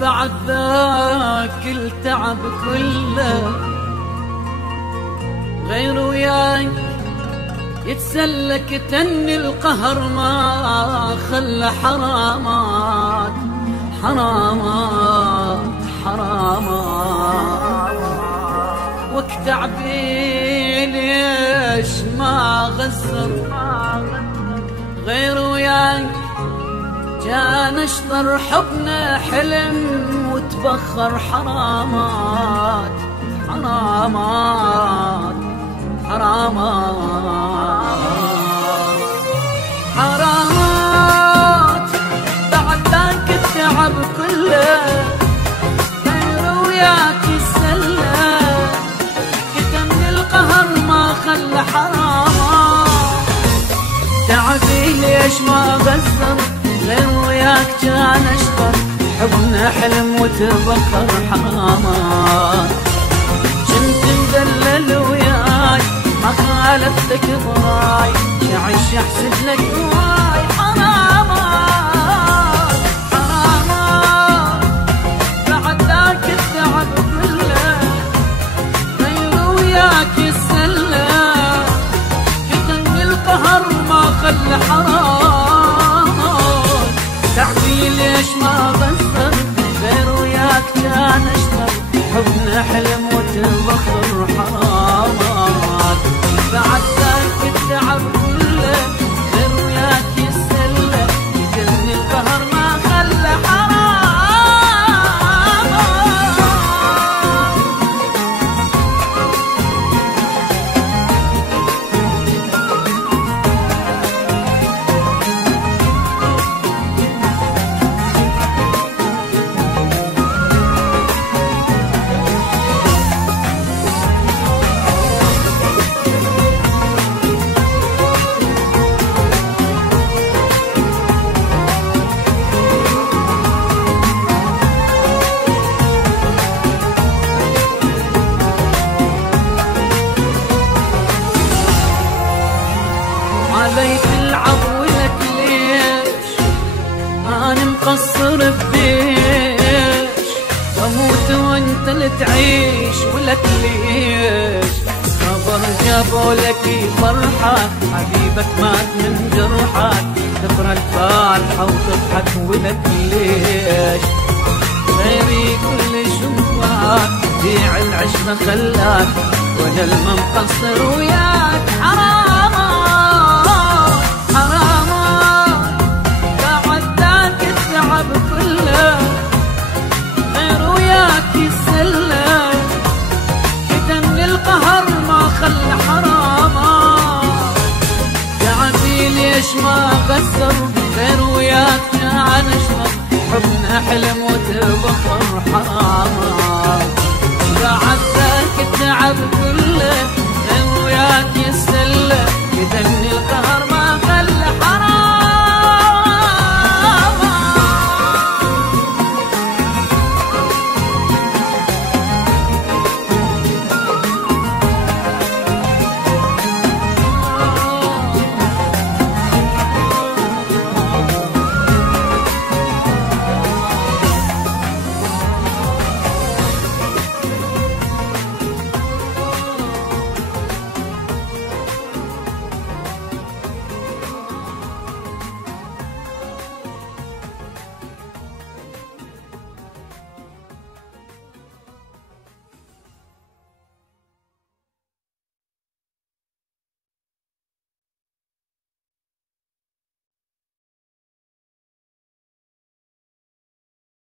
بعد ذاك التعب كله غير وياك يتسلك تني القهر ما خلى حرامات حرامات حرامات وقت عبي ليش ما غزر غير وياك كان اشطر حبنا حلم وتبخر حرامات حرامات حرامات حرامات بعد ذاك التعب كله غير وياك يسلى كتم القهر ما خلى حرامات تعبي ليش ما غزر غير وياك كان اشطر حبنا حلم وتبخر حرامات كنت مدلل وياي ما خالفتك ضراي شعش احسب لك هواي حرامات حرامات بعد ذاك التعب كله غير وياك يسلى كتم القهر ما خلى حرامات تعبي ليش ما غسر غير وياك كان اشطر حبنا حلم وتبخر حرامات بعد ذاك التعب كله غير وياك يسلى يجني القهر ما خلى علي تلعب ولك ليش أنا مقصر بديش أموت وانت اللي تعيش ولك ليش خبر جابوا لك فرحة حبيبك مات من جرحك تقرا الفاتحة وتضحك ولك ليش غيري كل شوفك بيع العشرة خلاك وانا المقصر وياك حرامات حرامات بعد ذاك التعب كله غير وياك يسلى كتم القهر ما خلى حرامات تعبي ليش ما قصر غير وياك كان اشرب حبنا حلم وتبخر